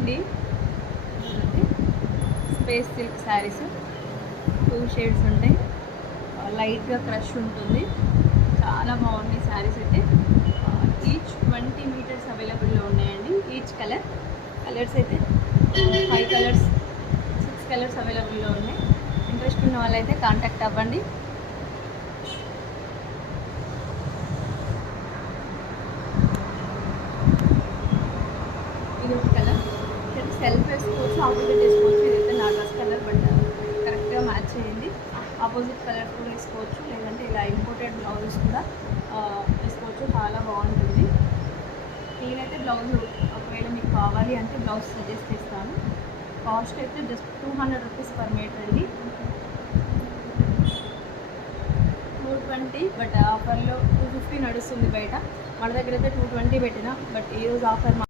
అండి. Space silk saris 2 shades ఉంటాయి. లైట్గా క్రష్ ఉంటుంది. చాలా బాగున్నాయి శారీస్ అయితే. ఈచ్ 20 మీటర్స్ అవైలబుల్లో ఉన్నాయండి. ఈచ్ కలర్స్ అయితే 5 కలర్స్ 6 కలర్స్ అవైలబుల్లో ఉన్నాయి. ఇంట్రెస్ట్ ఉన్న వాళ్ళైతే కాంటాక్ట్ అవ్వండి. ఇది ఒక కలర్. సెల్ఫ్ వేసుకోవచ్చు, ఆపోజిట్ వేసుకోవచ్చు. ఇదైతే నా డ్రెస్ కలర్, బట్ కరెక్ట్గా మ్యాచ్ అయ్యింది. ఆపోజిట్ కలర్ కూడా వేసుకోవచ్చు, లేదంటే ఇలా ఇంపోర్టెడ్ బ్లౌజెస్ కూడా వేసుకోవచ్చు. చాలా బాగుంటుంది. నేనైతే బ్లౌజ్ ఒకవేళ మీకు కావాలి అంటే బ్లౌజ్ సజెస్ట్ చేస్తాను. కాస్ట్ అయితే జస్ట్ 200 రూపీస్ పర్ మీటర్ అండి. 220, బట్ ఆఫర్లో 250 నడుస్తుంది బయట. మన దగ్గర అయితే 220 పెట్టినా, బట్ ఈరోజు ఆఫర్